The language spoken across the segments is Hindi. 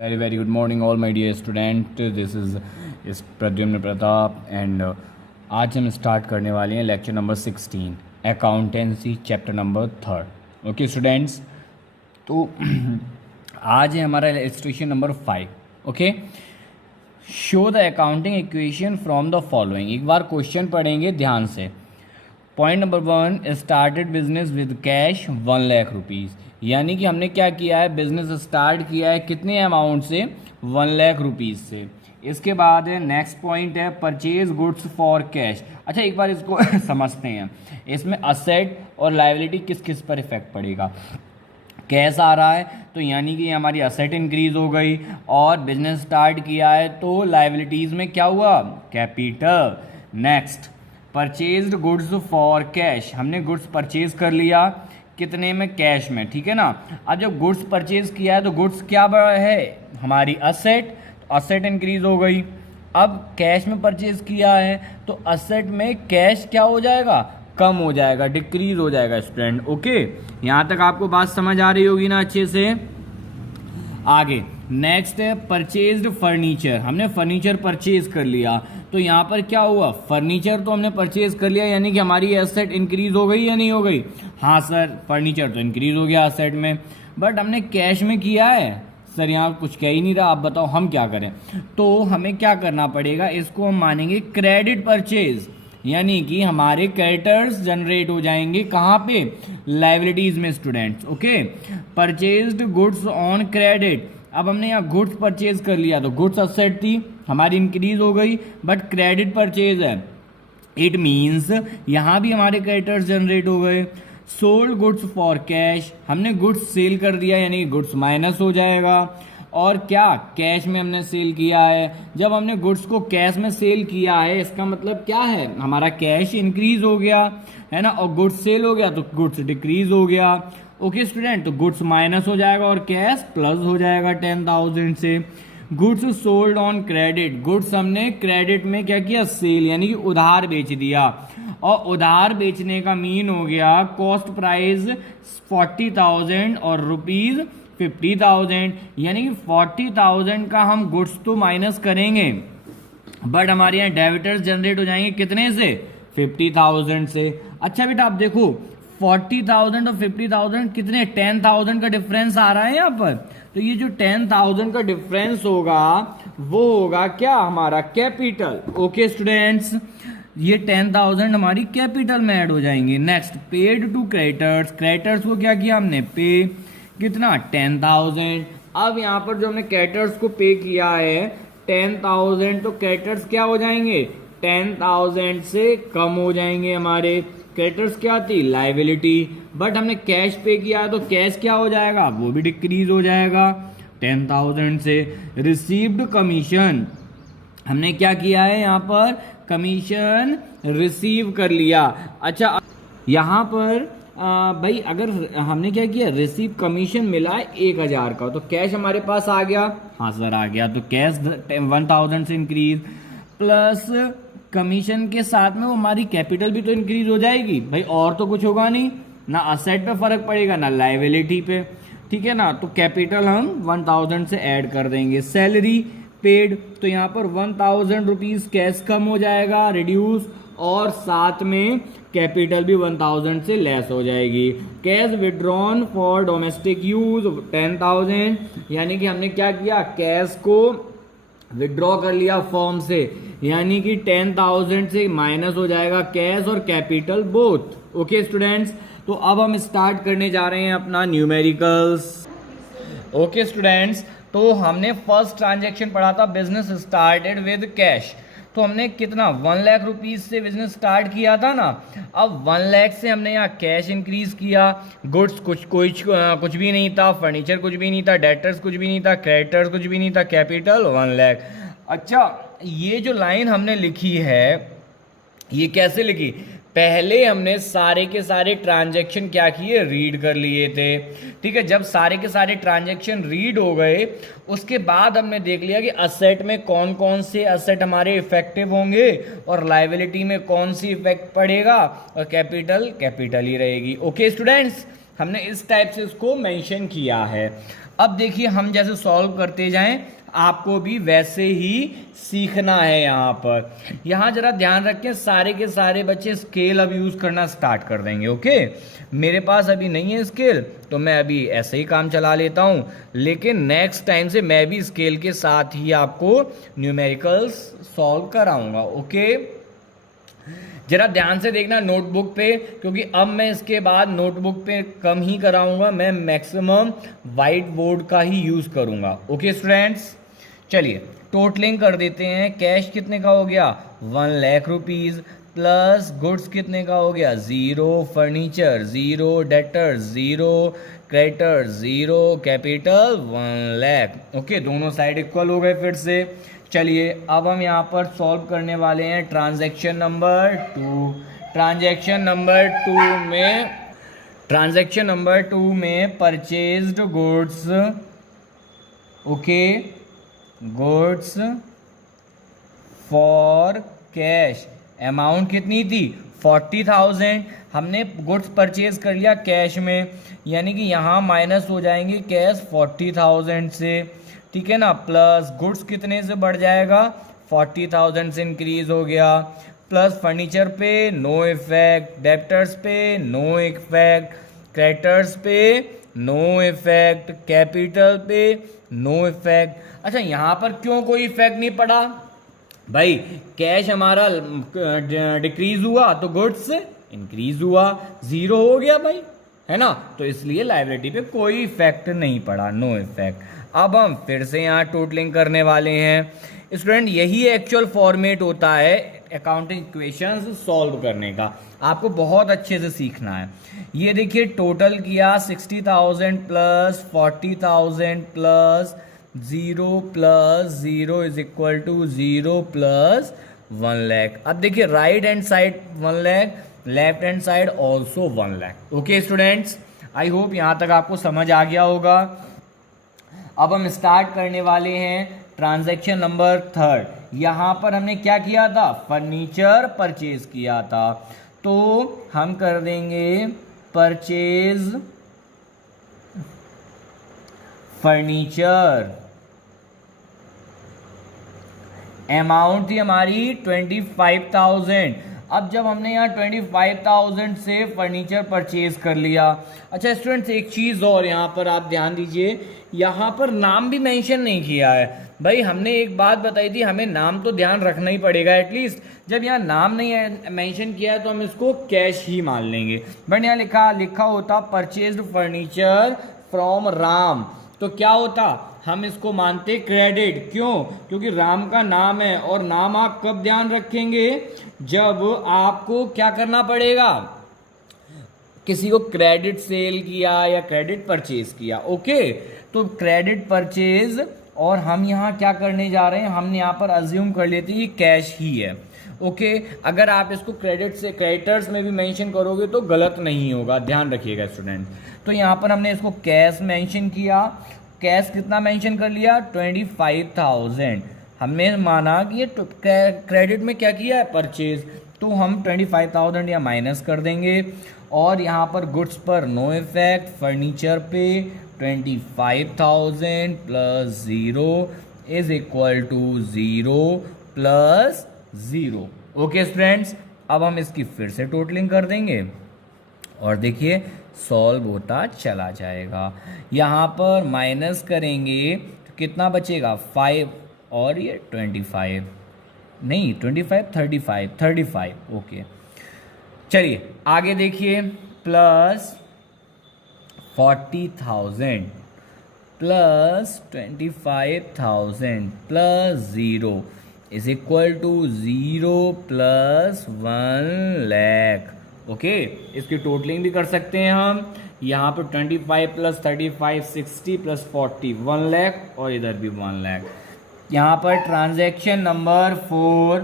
Very good morning all my dear student. This is Pradyumna Pratap and आज हम स्टार्ट करने वाले हैं lecture number 16 accountancy chapter number 3। Okay students, तो आज है हमारा illustration number 5। Okay, show the accounting equation from the following. एक बार क्वेश्चन पढ़ेंगे ध्यान से। Point number 1, started business with cash 1 lakh rupees. यानी कि हमने क्या किया है, बिजनेस स्टार्ट किया है कितने अमाउंट से, 1 लाख रुपीज़ से। इसके बाद है नेक्स्ट पॉइंट है परचेज गुड्स फॉर कैश। अच्छा, एक बार इसको समझते हैं। इसमें असेट और लायबिलिटी किस किस पर इफेक्ट पड़ेगा। कैश आ रहा है तो यानी कि हमारी असेट इंक्रीज हो गई, और बिजनेस स्टार्ट किया है तो लायबिलिटीज़ में क्या हुआ, capital. Next, purchased goods for cash. हमने गुड्स परचेज कर लिया कितने में, कैश में, ठीक है ना। अब जब गुड्स परचेज किया है तो गुड्स क्या है, हमारी असेट, असेट इंक्रीज हो गई। अब कैश में परचेज किया है तो असेट में कैश क्या हो जाएगा, कम हो जाएगा, डिक्रीज हो जाएगा स्टूडेंट। ओके, यहाँ तक आपको बात समझ आ रही होगी ना अच्छे से। आगे नेक्स्ट है परचेज्ड फर्नीचर। हमने फर्नीचर परचेज कर लिया तो यहाँ पर क्या हुआ, फर्नीचर तो हमने परचेज कर लिया, यानी कि हमारी एसेट इंक्रीज हो गई या नहीं हो गई। हाँ सर, फर्नीचर तो इंक्रीज हो गया एसेट में, बट हमने कैश में किया है। सर यहाँ कुछ कह ही नहीं रहा, आप बताओ हम क्या करें। तो हमें क्या करना पड़ेगा, इसको हम मानेंगे क्रेडिट परचेज, यानी कि हमारे क्रेडिटर्स जनरेट हो जाएंगे कहाँ पे, लायबिलिटीज में students. Okay, purchased goods on credit. अब हमने यहाँ गुड्स परचेज कर लिया तो गुड्स असेट थी, हमारी इंक्रीज हो गई, बट क्रेडिट परचेज है, इट मीन्स यहाँ भी हमारे क्रेडिटर्स जनरेट हो गए। सोल्ड गुड्स फॉर कैश, हमने गुड्स सेल कर दिया, यानी कि गुड्स माइनस हो जाएगा। और क्या, कैश में हमने सेल किया है। जब हमने गुड्स को कैश में सेल किया है इसका मतलब क्या है, हमारा कैश इंक्रीज हो गया है ना, और गुड्स सेल हो गया तो गुड्स डिक्रीज हो गया। ओके स्टूडेंट, तो गुड्स माइनस हो जाएगा और कैश प्लस हो जाएगा 10,000 से। Goods sold on credit, goods हमने क्रेडिट में क्या किया, सेल, यानी कि उधार बेच दिया, और उधार बेचने का मीन हो गया कॉस्ट प्राइस 40,000 और रुपीज 50,000, यानी कि 40,000 का हम गुड्स तो माइनस करेंगे, बट हमारे यहाँ डेबिटर्स जनरेट हो जाएंगे कितने से, 50,000 से। अच्छा बेटा आप देखो 40,000 और 50,000 कितने, 10,000 का डिफरेंस आ रहा है यहाँ पर। तो ये जो 10,000 का डिफरेंस होगा वो होगा क्या, हमारा कैपिटल। ओके स्टूडेंट्स, ये 10,000 हमारी कैपिटल में ऐड हो जाएंगे। Next, paid to creditors. Creditors को क्या किया हमने, पे, कितना, 10,000। अब यहाँ पर जो हमने क्रेडिटर्स को पे किया है 10,000, तो क्रेडिटर्स क्या हो जाएंगे, 10,000 से कम हो जाएंगे हमारे। क्रेडिटर्स क्या थी, लायबिलिटी, बट हमने कैश पे किया तो कैश क्या हो जाएगा, वो भी डिक्रीज हो जाएगा 10,000 से। रिसीव्ड कमीशन, हमने क्या किया है यहाँ पर, कमीशन रिसीव कर लिया। अच्छा यहाँ पर भाई अगर हमने क्या किया, रिसीव कमीशन मिला है 1,000 का, तो कैश हमारे पास आ गया, हाँ सर आ गया, तो कैश 1,000 से इंक्रीज, प्लस कमीशन के साथ में वो हमारी कैपिटल भी तो इंक्रीज हो जाएगी भाई, और तो कुछ होगा नहीं ना, असेट पे फर्क पड़ेगा ना लायबिलिटी पे, ठीक है ना। तो कैपिटल हम 1,000 से ऐड कर देंगे। सैलरी पेड, तो यहाँ पर 1,000 रुपीज कैश कम हो जाएगा, रिड्यूस, और साथ में कैपिटल भी 1,000 से लेस हो जाएगी। Cash withdrawn for domestic use 10,000, यानी कि हमने क्या किया, कैश को विड्रॉ कर लिया फॉर्म से, यानी कि 10,000 से माइनस हो जाएगा कैश और कैपिटल बोथ। ओके स्टूडेंट्स, तो अब हम स्टार्ट करने जा रहे हैं अपना न्यूमेरिकल्स। ओके स्टूडेंट्स, तो हमने फर्स्ट ट्रांजैक्शन पढ़ा था, बिजनेस स्टार्टेड विद कैश। तो हमने कितना, 1 लाख रुपीज से बिजनेस स्टार्ट किया था ना। अब 1 लाख से हमने यहाँ कैश इंक्रीज किया, गुड्स कुछ भी नहीं था, फर्नीचर कुछ भी नहीं था, डेटर्स कुछ भी नहीं था, क्रेडिटर्स कुछ भी नहीं था, कैपिटल 1 लाख। अच्छा, ये जो लाइन हमने लिखी है ये कैसे लिखी, पहले हमने सारे के सारे ट्रांजैक्शन क्या किए, रीड कर लिए थे, ठीक है। जब सारे के सारे ट्रांजैक्शन रीड हो गए उसके बाद हमने देख लिया कि असेट में कौन कौन से असेट हमारे इफेक्टिव होंगे और लायबिलिटी में कौन सी इफेक्ट पड़ेगा, और कैपिटल कैपिटल ही रहेगी। ओके स्टूडेंट्स, हमने इस टाइप से इसको मेंशन किया है। अब देखिए हम जैसे सॉल्व करते जाएं आपको भी वैसे ही सीखना है। यहाँ जरा ध्यान रखें, सारे के सारे बच्चे स्केल अब यूज़ करना स्टार्ट कर देंगे। ओके, मेरे पास अभी नहीं है स्केल, तो मैं अभी ऐसे ही काम चला लेता हूँ, लेकिन नेक्स्ट टाइम से मैं भी स्केल के साथ ही आपको न्यूमेरिकल्स सॉल्व कराऊंगा। ओके, जरा ध्यान से देखना नोटबुक पे, क्योंकि अब मैं इसके बाद नोटबुक पे कम ही कराऊंगा, मैं मैक्सिमम वाइट बोर्ड का ही यूज़ करूंगा। ओके स्टूडेंट्स, चलिए टोटलिंग कर देते हैं। कैश कितने का हो गया 1 लाख रुपीज़, प्लस गुड्स कितने का हो गया 0, furniture 0, debtor 0, creditor 0, capital 1 lakh. Okay, दोनों साइड इक्वल हो गए फिर से। चलिए अब हम यहाँ पर सॉल्व करने वाले हैं ट्रांजैक्शन नंबर 2। ट्रांजैक्शन नंबर 2 में purchased goods, okay, goods for cash, amount कितनी थी 40,000। हमने गुड्स परचेज कर लिया कैश में, यानी कि यहाँ माइनस हो जाएंगे कैश 40,000 से, ठीक है ना, प्लस गुड्स कितने से बढ़ जाएगा 40,000 से इंक्रीज हो गया, प्लस फर्नीचर पे नो इफेक्ट, डेप्टर्स पे नो इफेक्ट, क्रेडिटर्स पे नो इफेक्ट, कैपिटल पे नो इफेक्ट। अच्छा, यहाँ पर क्यों कोई इफेक्ट नहीं पड़ा भाई, कैश हमारा डिक्रीज हुआ तो गुड्स इंक्रीज हुआ, 0 हो गया भाई, है ना, तो इसलिए लायबिलिटी पे कोई इफेक्ट नहीं पड़ा, नो इफेक्ट। अब हम फिर से यहाँ टोटलिंग करने वाले हैं। स्टूडेंट, यही एक्चुअल फॉर्मेट होता है अकाउंटिंग इक्वेशंस सॉल्व करने का, आपको बहुत अच्छे से सीखना है। ये देखिए टोटल किया 60,000 plus 40,000 plus 0 is equal to 0 plus 1 lakh. अब देखिए right hand side 1 lakh, left hand side also 1 lakh. Okay students, I hope यहाँ तक आपको समझ आ गया होगा। अब हम स्टार्ट करने वाले हैं ट्रांजैक्शन नंबर 3। यहाँ पर हमने क्या किया था, फर्नीचर परचेज किया था, तो हम कर देंगे परचेज फर्नीचर, अमाउंट थी हमारी 25,000। अब जब हमने यहाँ 25,000 से फर्नीचर परचेज कर लिया। अच्छा स्टूडेंट्स, एक चीज़ और यहाँ पर आप ध्यान दीजिए, यहाँ पर नाम भी मेंशन नहीं किया है भाई। हमने एक बात बताई थी, हमें नाम तो ध्यान रखना ही पड़ेगा एटलीस्ट। जब यहाँ नाम नहीं मेंशन किया है तो हम इसको कैश ही मान लेंगे, बट यहाँ लिखा होता परचेज्ड फर्नीचर फ्रॉम राम, तो क्या होता, हम इसको मानते क्रेडिट। क्यों, क्योंकि राम का नाम है, और नाम आप कब ध्यान रखेंगे, जब आपको क्या करना पड़ेगा, किसी को क्रेडिट सेल किया या क्रेडिट परचेज किया। ओके, तो क्रेडिट परचेज, और हम यहाँ क्या करने जा रहे हैं, हमने यहाँ पर अज्यूम कर लेते हैं कैश ही है। ओके, अगर आप इसको क्रेडिट से क्रेडिटर्स में भी मेंशन करोगे तो गलत नहीं होगा, ध्यान रखिएगा स्टूडेंट। तो यहाँ पर हमने इसको कैश मेंशन किया, कैश कितना मेंशन कर लिया 25,000। हमने माना कि ये क्रेडिट में क्या किया है परचेज, तो हम 25,000 या माइनस कर देंगे, और यहाँ पर गुड्स पर नो इफेक्ट, फर्नीचर पे 25,000 plus 0 is equal to 0 plus 0। Okay students, अब हम इसकी फिर से टोटलिंग कर देंगे और देखिए सॉल्व होता चला जाएगा। यहाँ पर माइनस करेंगे तो कितना बचेगा 5, और ये 25 नहीं 25 35। ओके, चलिए आगे देखिए, plus 40,000 plus 25,000 plus 0 is equal to 0 plus 1 lakh. Okay, इसकी टोटलिंग भी कर सकते हैं हम। यहाँ पर 25 प्लस 35 60 प्लस 40 1 लाख, और इधर भी 1 लाख। यहाँ पर transaction number 4,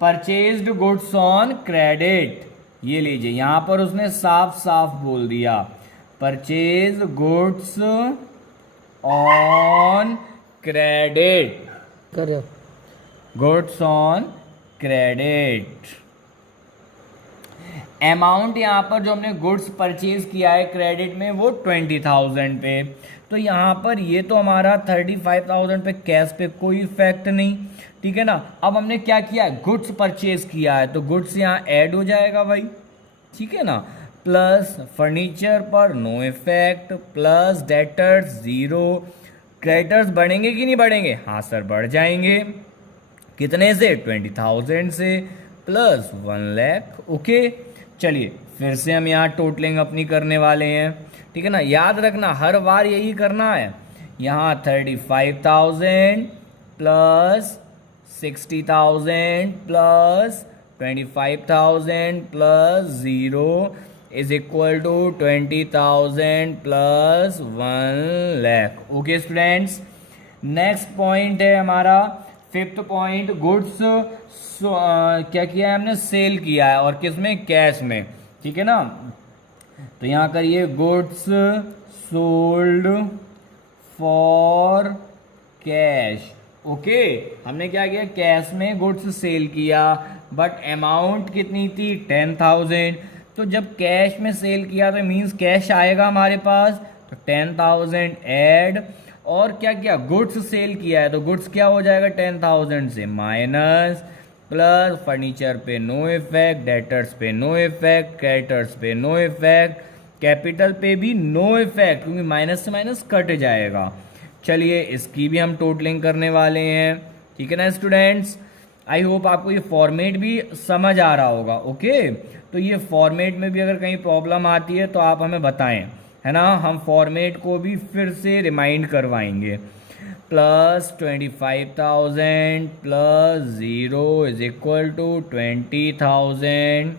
purchased goods on credit, ये लीजिए यहाँ पर उसने साफ साफ बोल दिया purchase goods on credit, goods on credit, amount यहाँ पर जो हमने गुड्स परचेज किया है क्रेडिट में वो 20,000 पे, तो यहाँ पर ये तो हमारा 35,000 पे कैश पे कोई इफेक्ट नहीं, ठीक है ना। अब हमने क्या किया है, गुड्स परचेज किया है तो गुड्स यहाँ ऐड हो जाएगा भाई, ठीक है ना। प्लस फर्नीचर पर no effect, plus debtors zero, creditors बढ़ेंगे कि नहीं बढ़ेंगे, हाँ सर बढ़ जाएंगे, कितने से 20,000 से, प्लस 1 लाख। ओके चलिए फिर से हम यहाँ टोटलिंग अपनी करने वाले हैं, ठीक है ना। याद रखना हर बार यही करना है, यहाँ 35,000 plus 60,000 plus 25,000 plus 0 is equal to 20,000 plus 1 lakh. Okay students, next point है हमारा फिफ्थ पॉइंट, गुड्स क्या किया है हमने, सेल किया है, और किस में, कैश में, ठीक है ना। तो यहाँ करिए goods sold for cash. Okay हमने क्या किया, कैश में गुड्स सेल किया, बट अमाउंट कितनी थी 10,000, तो जब कैश में सेल किया तो मीन्स कैश आएगा हमारे पास, तो 10,000 ऐड, और क्या किया, गुड्स सेल किया है तो गुड्स क्या हो जाएगा 10,000 से माइनस, प्लस फर्नीचर पे नो इफेक्ट, डेटर्स पे नो इफेक्ट, क्रेडिटर्स पे नो इफेक्ट, कैपिटल पे भी नो इफेक्ट क्योंकि माइनस से माइनस कट जाएगा। चलिए इसकी भी हम टोटलिंग करने वाले हैं, ठीक है ना स्टूडेंट्स। आई होप आपको ये फॉर्मेट भी समझ आ रहा होगा। ओके तो ये फॉर्मेट में भी अगर कहीं प्रॉब्लम आती है तो आप हमें बताएं, है ना, हम फॉर्मेट को भी फिर से रिमाइंड करवाएंगे। Plus 25,000 plus 0 is equal to 20,000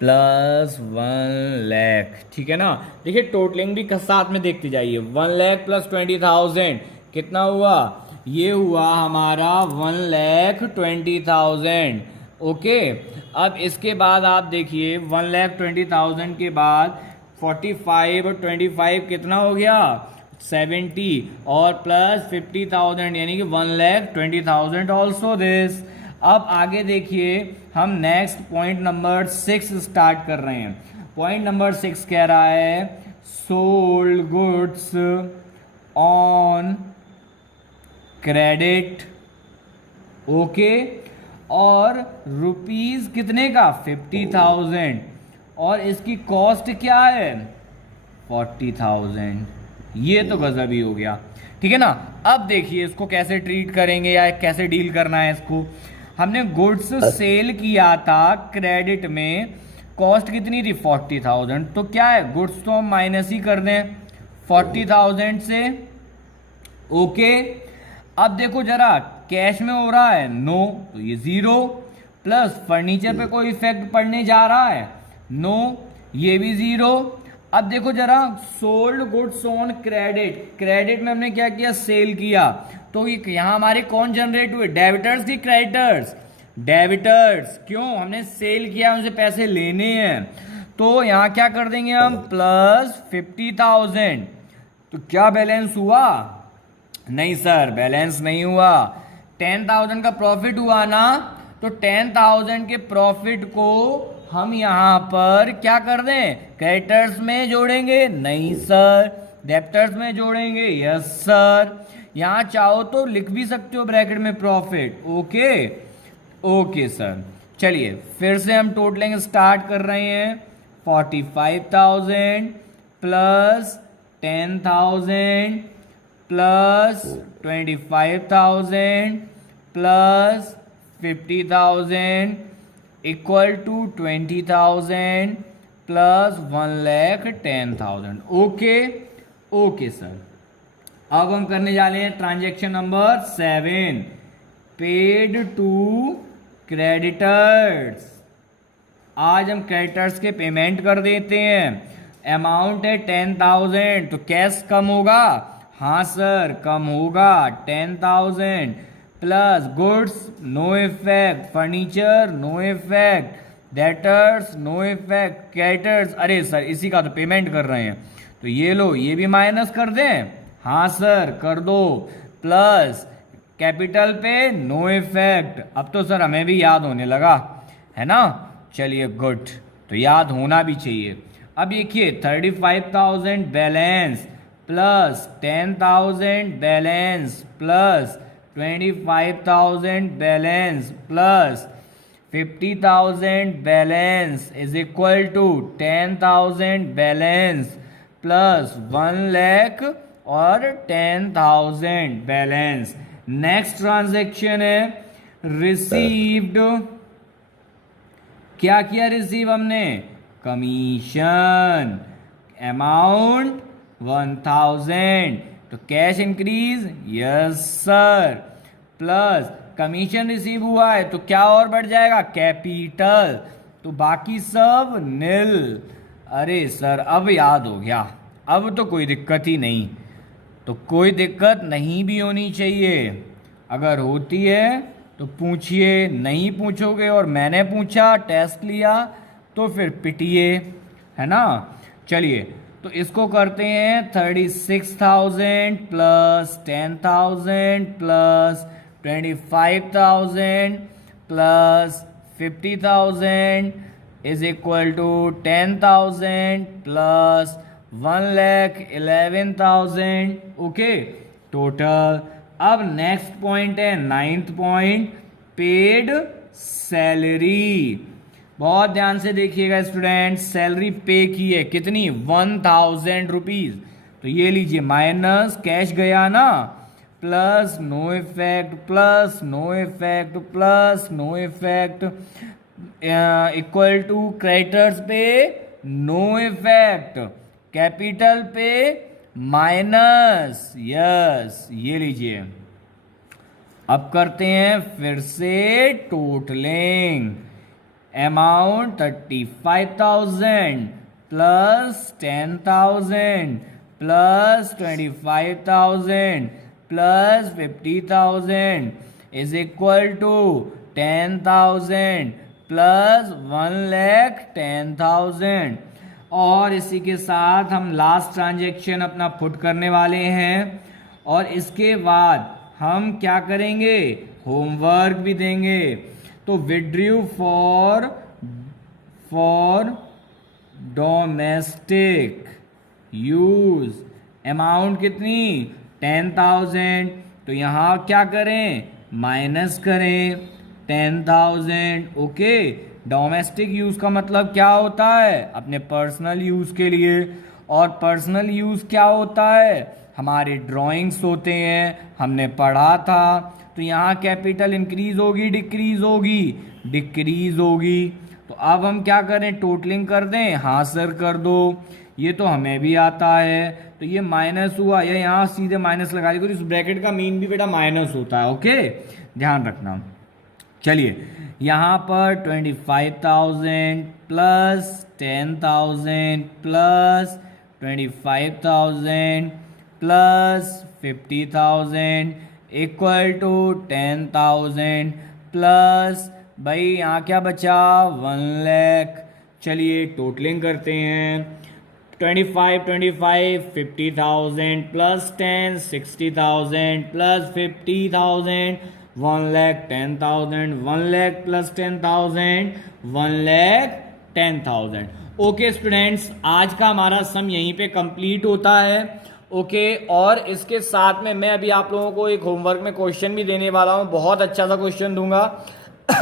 plus 1 lakh, ठीक है ना। देखिए टोटलिंग भी साथ में देखते जाइए, 1 लाख प्लस 20,000 कितना हुआ, ये हुआ हमारा 1,20,000। ओके अब इसके बाद आप देखिए 1,20,000 के बाद 45 और 25 कितना हो गया 70, और प्लस 50,000 यानी कि 1,20,000 ऑल्सो दिस। अब आगे देखिए हम नेक्स्ट पॉइंट नंबर 6 स्टार्ट कर रहे हैं। पॉइंट नंबर 6 कह रहा है sold goods on credit. Okay और रुपीज कितने का 50,000, और इसकी कॉस्ट क्या है 40,000। ये तो गजब ही हो गया, ठीक है ना। अब देखिए इसको कैसे ट्रीट करेंगे या कैसे डील करना है इसको। हमने गुड्स सेल किया था क्रेडिट में, कॉस्ट कितनी थी 40,000, तो क्या है गुड्स तो हम माइनस ही कर दें 40,000 से। ओके अब देखो जरा कैश में हो रहा है नो, तो ये 0, प्लस फर्नीचर पे कोई इफेक्ट पड़ने जा रहा है नो, ये भी 0। अब देखो जरा sold goods on credit, credit में हमने क्या किया सेल किया, तो यहाँ हमारे कौन जनरेट हुए डेबिटर्स की क्रेडिटर्स, डेबिटर्स, क्यों हमने सेल किया उनसे पैसे लेने हैं, तो यहाँ क्या कर देंगे हम प्लस 50,000। तो क्या बैलेंस हुआ, नहीं सर बैलेंस नहीं हुआ, 10,000 का प्रॉफिट हुआ ना, तो 10,000 के प्रॉफिट को हम यहाँ पर क्या कर दें क्रेडिटर्स में जोड़ेंगे, नहीं सर डेबिटर्स में जोड़ेंगे, यस सर। यहाँ चाहो तो लिख भी सकते हो ब्रैकेट में प्रॉफिट। ओके ओके सर चलिए फिर से हम टोटलिंग स्टार्ट कर रहे हैं। 45,000 plus 10,000 plus 25,000 plus 50,000 equal to 20,000 plus 1,10,000। Okay okay sir. अब हम करने जा रहे हैं transaction number 7, paid to creditors. आज हम क्रेडिटर्स के पेमेंट कर देते हैं। अमाउंट है 10,000, तो कैश कम होगा, हाँ सर कम होगा 10,000, plus goods no effect, furniture no effect, debtors no effect, creditors अरे सर इसी का तो पेमेंट कर रहे हैं, तो ये लो ये भी माइनस कर दें, हाँ सर कर दो, प्लस कैपिटल पे नो इफेक्ट। अब तो सर हमें भी याद होने लगा है ना, चलिए गुड, तो याद होना भी चाहिए। अब देखिए 35,000 balance plus 10,000 balance plus 25,000 balance plus 50,000 balance is equal to 10,000 balance plus 1 lakh और 10,000 बैलेंस। नेक्स्ट ट्रांजैक्शन है रिसीव्ड। क्या किया रिसीव हमने? कमीशन, अमाउंट 1,000, तो cash increase, yes sir, plus commission receive हुआ है तो क्या और बढ़ जाएगा? कैपिटल, तो बाकी सब नील। अरे सर अब याद हो गया, अब तो कोई दिक्कत ही नहीं। तो कोई दिक्कत नहीं भी होनी चाहिए, अगर होती है तो पूछिए, नहीं पूछोगे और मैंने पूछा टेस्ट लिया तो फिर पिटिए, है ना। चलिए तो इसको करते हैं 36,000 plus 10,000 plus 25,000 plus 50,000 is equal to 10,000 plus 1,11,000। Okay total. अब नेक्स्ट पॉइंट है 9th पॉइंट, पेड सैलरी। बहुत ध्यान से देखिएगा स्टूडेंट, सैलरी पे की है कितनी? 1,000 रुपीज। तो ये लीजिए माइनस कैश गया ना, plus no effect plus no effect plus no effect equal to creditors पे नो इफेक्ट, कैपिटल पे माइनस, यस। ये लीजिए अब करते हैं फिर से totalling. Amount 35,000 plus 10,000 plus 25,000 plus 50,000 is equal to 10,000 plus 1,10,000। और इसी के साथ हम लास्ट ट्रांजैक्शन अपना पुट करने वाले हैं, और इसके बाद हम क्या करेंगे? होमवर्क भी देंगे। तो withdrew for domestic use, amount कितनी? 10,000। तो यहाँ क्या करें? माइनस करें 10,000। ओके, डोमेस्टिक यूज का मतलब क्या होता है? अपने पर्सनल यूज के लिए। और पर्सनल यूज क्या होता है? हमारे ड्राइंग्स होते हैं, हमने पढ़ा था। तो यहाँ कैपिटल इंक्रीज होगी डिक्रीज होगी? डिक्रीज होगी। तो अब हम क्या करें? टोटलिंग कर दें? हाँ सर कर दो, ये तो हमें भी आता है। तो ये माइनस हुआ, या यहाँ सीधे माइनस लगा दीजिए, इस ब्रैकेट का मीन भी बेटा माइनस होता है। ओके ध्यान रखना। चलिए यहाँ पर 25,000 plus 10,000 plus 25,000 plus 50,000 equal to 10,000 plus, भाई यहाँ क्या बचा? 1 लाख। चलिए टोटलिंग करते हैं। 25 50,000 plus 10 60,000 plus 50,000 1,10,000 1 lakh plus 10,000 1,10,000। Okay students, आज का हमारा सम यहीं पे कंप्लीट होता है। ओके और इसके साथ में मैं अभी आप लोगों को एक होमवर्क में क्वेश्चन भी देने वाला हूँ, बहुत अच्छा सा क्वेश्चन दूंगा।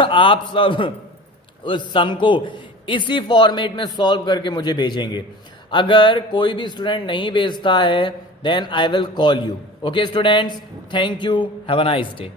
आप सब उस सम को इसी फॉर्मेट में सॉल्व करके मुझे भेजेंगे। अगर कोई भी स्टूडेंट नहीं भेजता है then I will call you. Okay students, thank you, have a nice day.